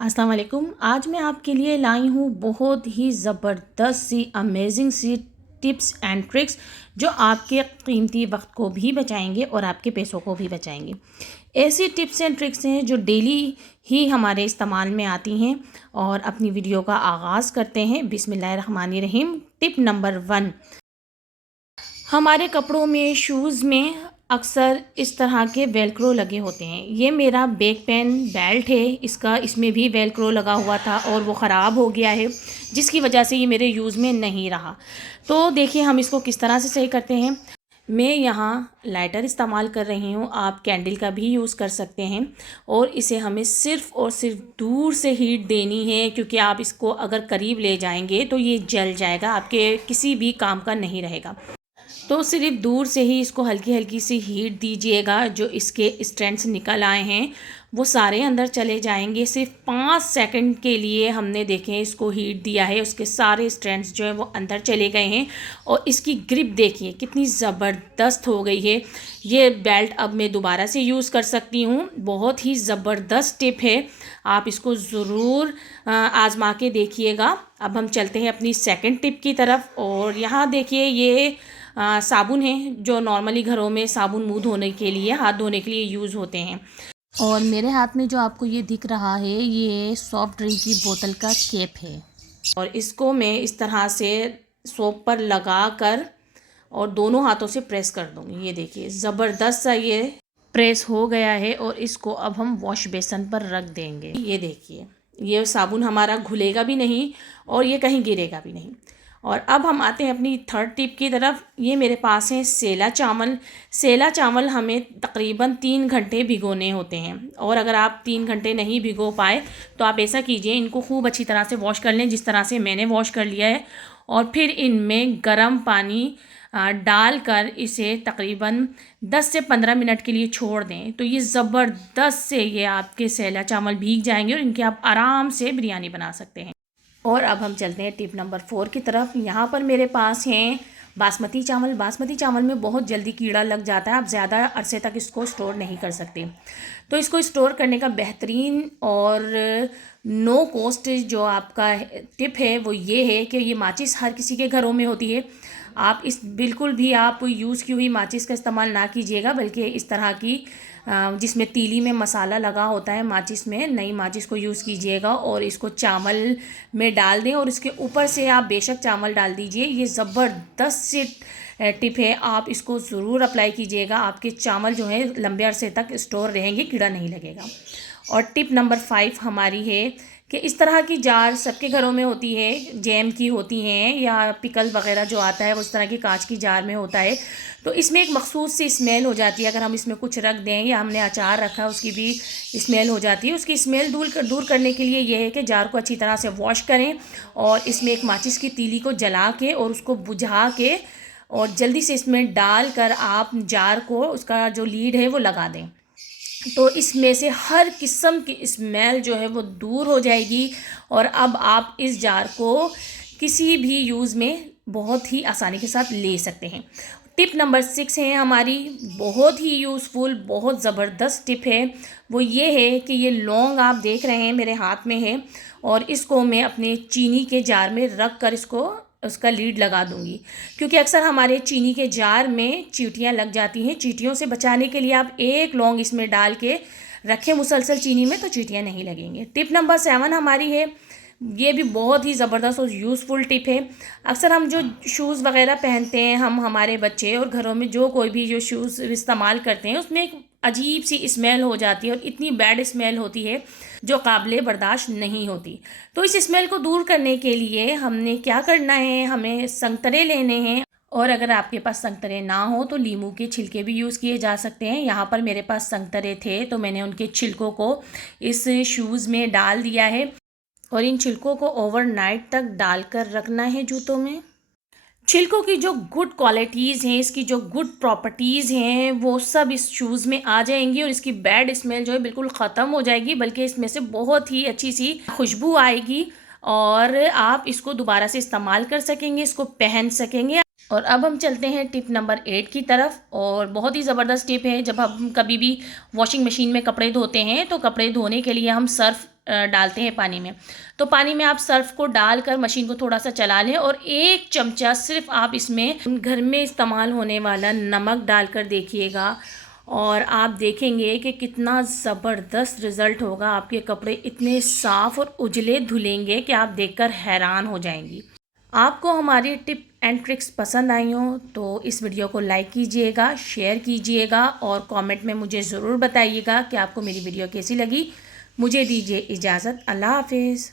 अस्सलाम वालेकुम। आज मैं आपके लिए लाई हूँ बहुत ही ज़बरदस्त सी अमेजिंग सी टिप्स एंड ट्रिक्स जो आपके कीमती वक्त को भी बचाएंगे और आपके पैसों को भी बचाएंगे। ऐसी टिप्स एंड ट्रिक्स हैं जो डेली ही हमारे इस्तेमाल में आती हैं। और अपनी वीडियो का आगाज़ करते हैं बिस्मिल्लाहिर्रहमानिर्रहीम। टिप नंबर 1, हमारे कपड़ों में, शूज़ में अक्सर इस तरह के वेलक्रो लगे होते हैं। ये मेरा बैक पेन बेल्ट है, इसमें भी वेलक्रो लगा हुआ था और वो ख़राब हो गया है, जिसकी वजह से ये मेरे यूज़ में नहीं रहा। तो देखिए हम इसको किस तरह से सही करते हैं। मैं यहाँ लाइटर इस्तेमाल कर रही हूँ, आप कैंडल का भी यूज़ कर सकते हैं। और इसे हमें सिर्फ़ और सिर्फ दूर से हीट देनी है, क्योंकि आप इसको अगर करीब ले जाएंगे तो ये जल जाएगा, आपके किसी भी काम का नहीं रहेगा। तो सिर्फ दूर से ही इसको हल्की हल्की सी हीट दीजिएगा। जो इसके स्ट्रैंड्स निकल आए हैं वो सारे अंदर चले जाएंगे। सिर्फ 5 सेकंड के लिए हमने देखें इसको हीट दिया है, उसके सारे स्ट्रैंड्स जो है वो अंदर चले गए हैं। और इसकी ग्रिप देखिए कितनी ज़बरदस्त हो गई है। ये बेल्ट अब मैं दोबारा से यूज़ कर सकती हूँ। बहुत ही ज़बरदस्त टिप है, आप इसको ज़रूर आज़मा के देखिएगा। अब हम चलते हैं अपनी सेकंड टिप की तरफ। और यहाँ देखिए ये साबुन है जो नॉर्मली घरों में साबुन मुंह धोने के लिए, हाथ धोने के लिए यूज़ होते हैं। और मेरे हाथ में जो आपको ये दिख रहा है ये सॉफ्ट ड्रिंक की बोतल का कैप है। और इसको मैं इस तरह से सोप पर लगा कर और दोनों हाथों से प्रेस कर दूँगी। ये देखिए ज़बरदस्त सा ये प्रेस हो गया है। और इसको अब हम वॉश बेसन पर रख देंगे। ये देखिए ये साबुन हमारा घुलेगा भी नहीं और ये कहीं गिरेगा भी नहीं। और अब हम आते हैं अपनी थर्ड टिप की तरफ। ये मेरे पास है सेला चावल। सेला चावल हमें तकरीबन 3 घंटे भिगोने होते हैं। और अगर आप 3 घंटे नहीं भिगो पाए तो आप ऐसा कीजिए, इनको खूब अच्छी तरह से वॉश कर लें, जिस तरह से मैंने वॉश कर लिया है। और फिर इनमें गर्म पानी डालकर इसे तकरीबन 10 से 15 मिनट के लिए छोड़ दें। तो ये ज़बरदस्त से ये आपके सेला चावल भीग जाएंगे और इनके आप आराम से बिरयानी बना सकते हैं। और अब हम चलते हैं टिप नंबर 4 की तरफ। यहाँ पर मेरे पास हैं बासमती चावल। बासमती चावल में बहुत जल्दी कीड़ा लग जाता है, आप ज़्यादा अरसे तक इसको स्टोर नहीं कर सकते। तो इसको स्टोर करने का बेहतरीन और नो कॉस्ट जो आपका टिप है वो ये है कि ये माचिस हर किसी के घरों में होती है। आप इस बिल्कुल भी आप यूज़ की हुई माचिस का इस्तेमाल ना कीजिएगा, बल्कि इस तरह की जिसमें तीली में मसाला लगा होता है माचिस में, नई माचिस को यूज़ कीजिएगा। और इसको चावल में डाल दें और इसके ऊपर से आप बेशक चावल डाल दीजिए। ये ज़बरदस्त सी टिप है, आप इसको ज़रूर अप्लाई कीजिएगा। आपके चावल जो है लंबे अरसे तक स्टोर रहेंगे, कीड़ा नहीं लगेगा। और टिप नंबर 5 हमारी है कि इस तरह की जार सबके घरों में होती है, जैम की होती हैं या पिकल वगैरह जो आता है वो इस तरह की कांच की जार में होता है। तो इसमें एक मखसूस सी स्मेल हो जाती है, अगर हम इसमें कुछ रख दें या हमने अचार रखा उसकी भी स्मेल हो जाती है। उसकी स्मेल दूर करने के लिए यह है कि जार को अच्छी तरह से वॉश करें और इसमें एक माचिस की तीली को जला के और उसको बुझा के और जल्दी से इसमें डाल कर आप जार को, उसका जो लीड है वो लगा दें। तो इसमें से हर किस्म की स्मेल जो है वो दूर हो जाएगी। और अब आप इस जार को किसी भी यूज़ में बहुत ही आसानी के साथ ले सकते हैं। टिप नंबर 6 है हमारी, बहुत ही यूज़फुल, बहुत ज़बरदस्त टिप है। वो ये है कि ये लौंग आप देख रहे हैं मेरे हाथ में है और इसको मैं अपने चीनी के जार में रख कर इसको उसका लीड लगा दूंगी, क्योंकि अक्सर हमारे चीनी के जार में चींटियां लग जाती हैं। चींटियों से बचाने के लिए आप एक लौंग इसमें डाल के रखें मुसलसल चीनी में, तो चींटियां नहीं लगेंगी। टिप नंबर 7 हमारी है, ये भी बहुत ही ज़बरदस्त और यूज़फुल टिप है। अक्सर हम जो शूज़ वगैरह पहनते हैं, हम हमारे बच्चे और घरों में जो कोई भी जो शूज़ इस्तेमाल करते हैं उसमें एक अजीब सी स्मेल हो जाती है और इतनी बैड स्मेल होती है जो काबिल बर्दाश्त नहीं होती। तो इस स्मेल को दूर करने के लिए हमने क्या करना है, हमें संतरे लेने हैं। और अगर आपके पास संतरे ना हो तो लीमू के छिलके भी यूज़ किए जा सकते हैं। यहाँ पर मेरे पास संतरे थे तो मैंने उनके छिलकों को इस शूज़ में डाल दिया है और इन छिलकों को ओवरनाइट तक डालकर रखना है जूतों में। छिलकों की जो गुड क्वालिटीज़ हैं, इसकी जो गुड प्रॉपर्टीज़ हैं, वो सब इस शूज़ में आ जाएंगी और इसकी बैड स्मेल जो है बिल्कुल ख़त्म हो जाएगी, बल्कि इसमें से बहुत ही अच्छी सी खुशबू आएगी और आप इसको दोबारा से इस्तेमाल कर सकेंगे, इसको पहन सकेंगे। और अब हम चलते हैं टिप नंबर 8 की तरफ। और बहुत ही ज़बरदस्त टिप है, जब हम कभी भी वॉशिंग मशीन में कपड़े धोते हैं तो कपड़े धोने के लिए हम सर्फ़ डालते हैं पानी में, तो पानी में आप सर्फ को डालकर मशीन को थोड़ा सा चला लें और 1 चमचा सिर्फ आप इसमें घर में इस्तेमाल होने वाला नमक डालकर देखिएगा और आप देखेंगे कि कितना ज़बरदस्त रिज़ल्ट होगा। आपके कपड़े इतने साफ़ और उजले धुलेंगे कि आप देखकर हैरान हो जाएंगी। आपको हमारी टिप एंड ट्रिक्स पसंद आई हो तो इस वीडियो को लाइक कीजिएगा, शेयर कीजिएगा और कमेंट में मुझे ज़रूर बताइएगा कि आपको मेरी वीडियो कैसी लगी। मुझे दीजिए इजाज़त। अल्लाह हाफिज़।